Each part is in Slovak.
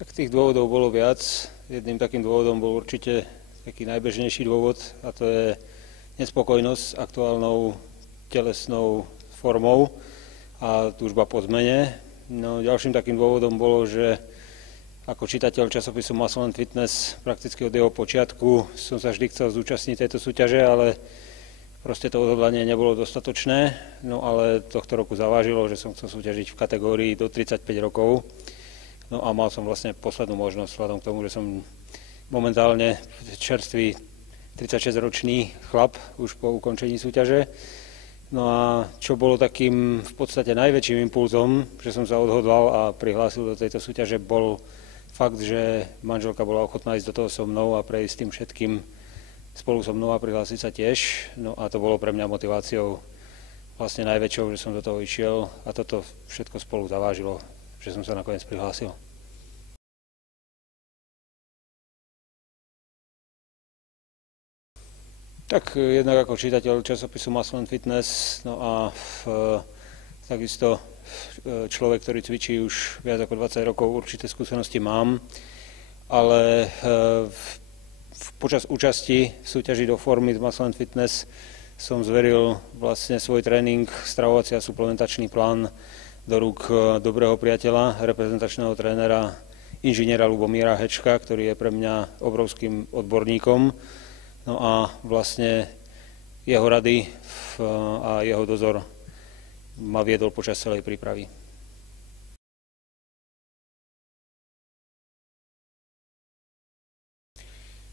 Tak tých dôvodov bolo viac. Jedným takým dôvodom bol určite taký najbežnejší dôvod, a to je nespokojnosť s aktuálnou telesnou formou a túžba po zmene. No, ďalším takým dôvodom bolo, že ako čitateľ časopisu Muscle & Fitness prakticky od jeho počiatku som sa vždy chcel zúčastniť tejto súťaže, ale proste to odhodlanie nebolo dostatočné. No ale tohto roku zavážilo, že som chcel súťažiť v kategórii do 35 rokov. No a mal som vlastne poslednú možnosť vzhľadom k tomu, že som momentálne čerstvý 36-ročný chlap už po ukončení súťaže. No a čo bolo takým v podstate najväčším impulzom, že som sa odhodlal a prihlásil do tejto súťaže, bol fakt, že manželka bola ochotná ísť do toho so mnou a prejsť tým všetkým spolu so mnou a prihlásiť sa tiež. No a to bolo pre mňa motiváciou vlastne najväčšou, že som do toho išiel a toto všetko spolu zavážilo, že som sa nakoniec prihlásil. Tak jednak ako čitateľ časopisu Muscle & Fitness, no a takisto človek, ktorý cvičí už viac ako 20 rokov, určité skúsenosti mám, ale počas účasti v súťaži do formy z Muscle & Fitness som zveril vlastne svoj tréning, stravovací a suplementačný plán do rúk dobrého priateľa, reprezentačného trénera, inžiniera Lubomíra Hečka, ktorý je pre mňa obrovským odborníkom. No a vlastne jeho rady a jeho dozor ma viedol počas celej prípravy.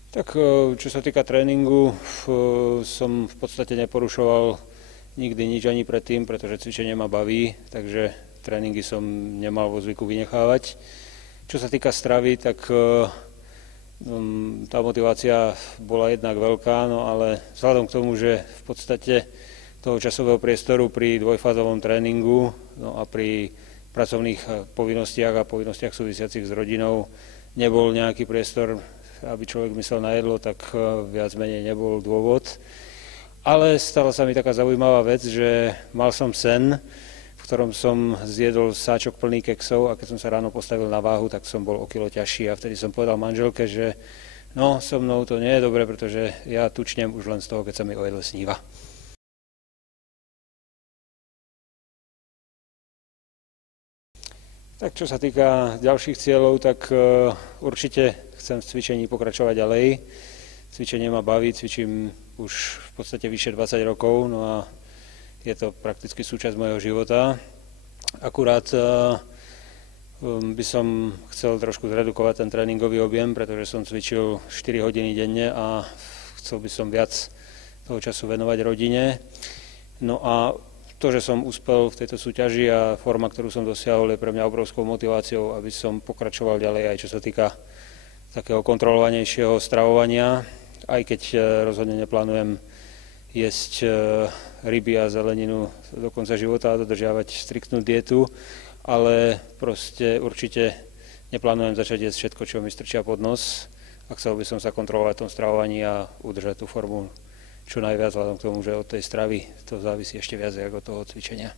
Tak čo sa týka tréningu, som v podstate neporušoval nikdy nič ani predtým, pretože cvičenie ma baví, takže tréningy som nemal vo zvyku vynechávať. Čo sa týka stravy, tak tá motivácia bola jednak veľká, no ale vzhľadom k tomu, že v podstate toho časového priestoru pri dvojfázovom tréningu, no a pri pracovných povinnostiach a povinnostiach súvisiacich s rodinou nebol nejaký priestor, aby človek myslel na jedlo, tak viac menej nebol dôvod. Ale stala sa mi taká zaujímavá vec, že mal som sen, v ktorom som zjedol sáčok plný keksov a keď som sa ráno postavil na váhu, tak som bol o kilo ťažší a vtedy som povedal manželke, že no, so mnou to nie je dobre, pretože ja tučnem už len z toho, keď sa mi o jedle sníva. Tak čo sa týka ďalších cieľov, tak určite chcem v cvičení pokračovať ďalej. Cvičenie ma baví, cvičím už v podstate vyše 20 rokov, no a je to prakticky súčasť mojho života. Akurát by som chcel trošku zredukovať ten tréningový objem, pretože som cvičil 4 hodiny denne a chcel by som viac toho času venovať rodine. No a to, že som uspel v tejto súťaži a forma, ktorú som dosiahol, je pre mňa obrovskou motiváciou, aby som pokračoval ďalej, aj čo sa týka takého kontrolovanejšieho stravovania, aj keď rozhodne neplánujem jesť ryby a zeleninu do konca života a dodržiavať striktnú dietu, ale proste určite neplánujem začať jesť všetko, čo mi strčia pod nos a chcel by som sa kontrolovať v tom stravovaní a udržať tú formu čo najviac, vzhľadom k tomu, že od tej stravy to závisí ešte viac ako od toho cvičenia.